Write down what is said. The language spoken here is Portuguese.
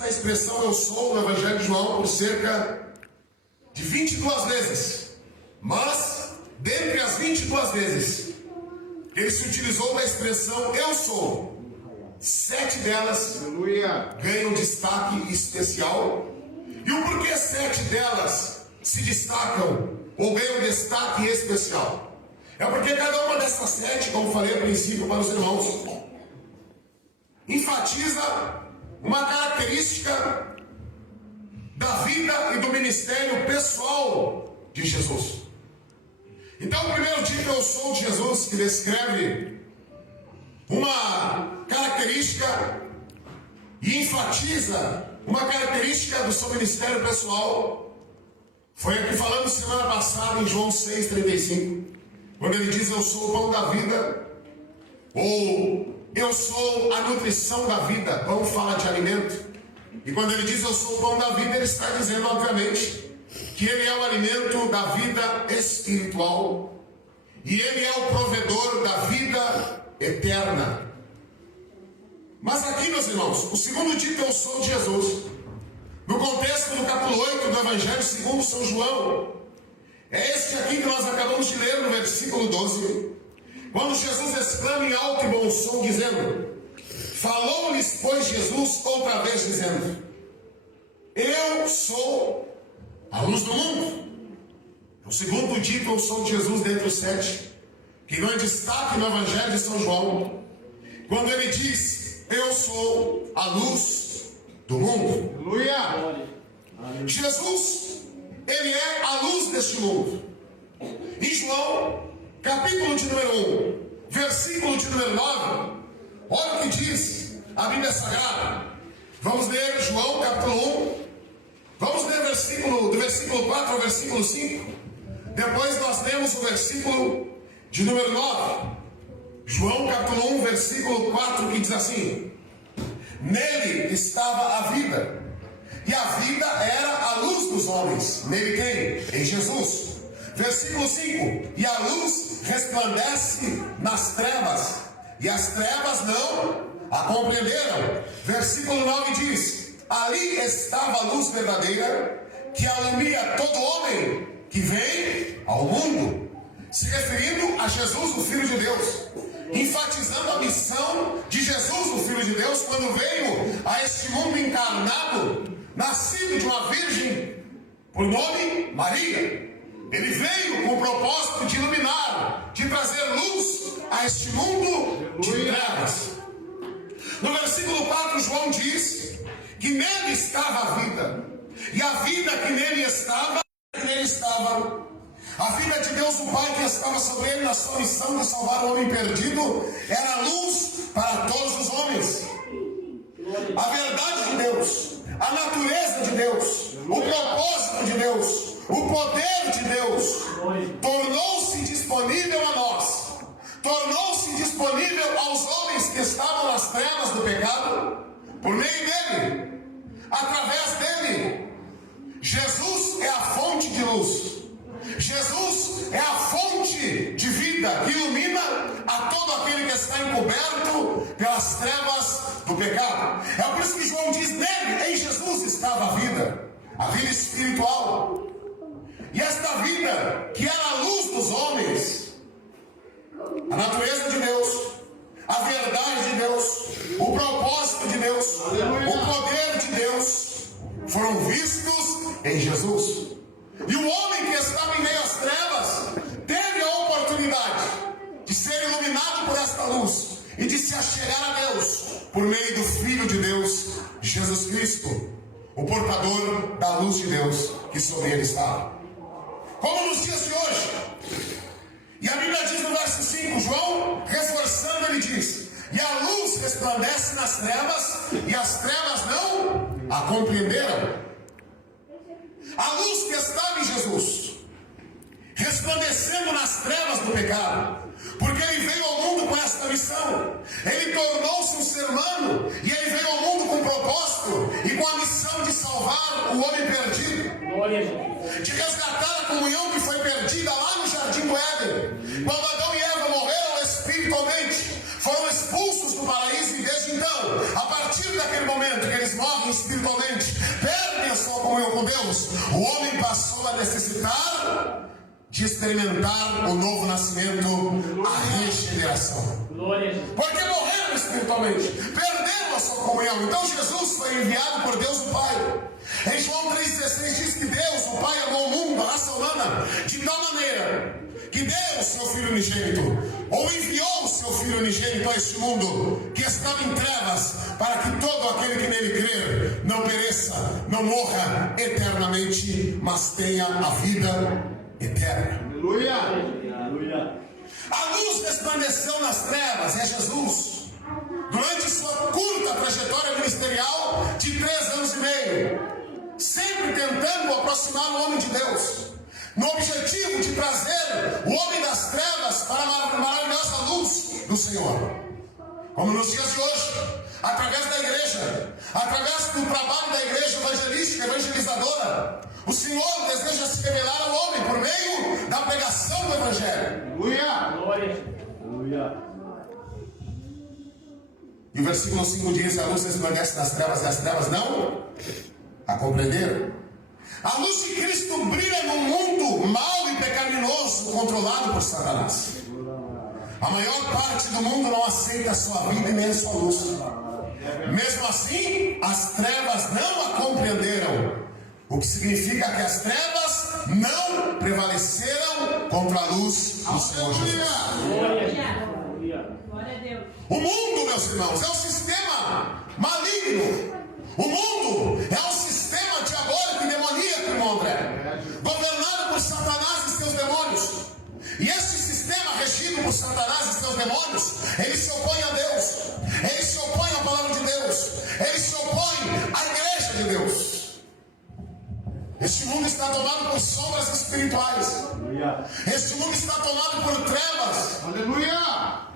A expressão eu sou no Evangelho de João por cerca de 22 vezes. Mas, dentre as 22 vezes, ele se utilizou da expressão eu sou. 7 delas ganham destaque especial. E o porquê 7 delas se destacam ou ganham destaque especial? É porque cada uma dessas 7, como falei a princípio para os irmãos, enfatiza uma característica da vida e do ministério pessoal de Jesus. Então, o primeiro título, eu sou de Jesus, que descreve uma característica e enfatiza uma característica do seu ministério pessoal, foi aqui falando semana passada em João 6,35, quando ele diz eu sou o pão da vida, ou eu sou a nutrição da vida. Pão fala de alimento, e quando ele diz eu sou o pão da vida, ele está dizendo obviamente que ele é o alimento da vida espiritual, e ele é o provedor da vida eterna. Mas aqui, meus irmãos, o segundo título, eu sou de Jesus, no contexto do capítulo 8 do Evangelho segundo São João, é este aqui que nós acabamos de ler no versículo 12, quando Jesus exclama em alto e bom som, dizendo: falou-lhes, pois, Jesus outra vez, dizendo: eu sou a luz do mundo. O segundo título, eu sou de Jesus, dentre os 7, que ganha destaque no Evangelho de São João, quando ele diz: eu sou a luz do mundo. Aleluia! Jesus, ele é a luz deste mundo. Em João, capítulo de número 1, versículo de número 9, olha o que diz a Bíblia Sagrada. Vamos ler João, capítulo 1. Vamos ler do versículo 4 ao versículo 5. Depois nós lemos o versículo de número 9. João, capítulo 1, versículo 4, que diz assim: nele estava a vida, e a vida era a luz dos homens. Nele quem? Em Jesus. Versículo 5: e a luz resplandece nas trevas, e as trevas não a compreenderam. Versículo 9 diz: ali estava a luz verdadeira, que alumia todo homem que vem ao mundo. Se referindo a Jesus, o Filho de Deus, enfatizando a missão de Jesus, o Filho de Deus, quando veio a este mundo encarnado, nascido de uma virgem, por nome Maria. Ele veio com o propósito de iluminar, de trazer luz a este mundo de trevas. No versículo 4, João diz que nele estava a vida, e a vida que nele estava, a vida de Deus o Pai que estava sobre ele na sua missão de salvar o homem perdido, era luz para todos os homens. A verdade de Deus, a natureza de Deus, o propósito de Deus, o poder de Deus tornou-se disponível a nós, tornou-se disponível aos homens que estavam nas trevas do pecado, por meio dele, através dele. Jesus é a fonte de luz, Jesus é a fonte de vida que ilumina a todo aquele que está encoberto pelas trevas do pecado. É por isso que João diz: nele, em Jesus, estava a vida espiritual. E esta vida, que era a luz dos homens, a natureza de Deus, a verdade de Deus, o propósito de Deus, o poder de Deus, foram vistos em Jesus. E o homem que estava em meio às trevas teve a oportunidade de ser iluminado por esta luz e de se achegar a Deus por meio do Filho de Deus, Jesus Cristo, o portador da luz de Deus que sobre ele estava. Como nos dias de hoje. E a Bíblia diz no verso 5, João, reforçando, ele diz: e a luz resplandece nas trevas, e as trevas não a compreenderam. A luz que estava em Jesus, resplandecendo nas trevas do pecado, porque ele veio ao mundo com esta missão. Ele tornou-se um ser humano, e ele veio ao mundo com um propósito e com a missão de salvar o homem perdido, de resgatar a comunhão que foi perdida lá no Jardim do Éden. Quando Adão e Eva morreram espiritualmente, foram expulsos do paraíso, e desde então, a partir daquele momento que eles morrem espiritualmente, Deus, o homem passou a necessitar de experimentar o novo nascimento, a regeneração. Porque morreram espiritualmente, perderam a sua comunhão. Então Jesus foi enviado por Deus o Pai. Em João 3,16 diz que Deus, o Pai, amou o mundo, a raça humana, de tal maneira que deu o seu Filho unigênito, ou enviou o seu Filho unigênito a este mundo, que estava em trevas, para que todo aquele que nele crer não pereça, não morra eternamente, mas tenha a vida eterna. Aleluia! Aleluia! A luz resplandeceu nas trevas, é Jesus. Durante sua curta trajetória ministerial de 3 anos e meio, sempre tentando aproximar o homem de Deus, no objetivo de trazer o homem das trevas para a maravilhosa luz do Senhor. Como nos dias de hoje, através da igreja, através do trabalho da igreja evangelística, evangelizadora, o Senhor deseja se revelar ao homem por meio da pregação do Evangelho. Aleluia! Glória! Aleluia! E o versículo 5 diz: a luz resplandece nas trevas e as trevas não a compreenderam. A luz de Cristo brilha num mundo mau e pecaminoso, controlado por Satanás. A maior parte do mundo não aceita a sua vida e nem a sua luz. Mesmo assim, as trevas não a compreenderam. O que significa que as trevas não prevaleceram contra a luz do Senhor Jesus. Glória a Deus. O mundo, meus irmãos, é um sistema maligno. O mundo é um sistema diabólico e demoníaco, irmão André, governado por Satanás e seus demônios. E este sistema regido por Satanás e seus demônios, ele se opõe a Deus, ele se opõe à palavra de Deus, ele se opõe à igreja de Deus. Este mundo está tomado por sombras espirituais. Este mundo está tomado por trevas. Aleluia!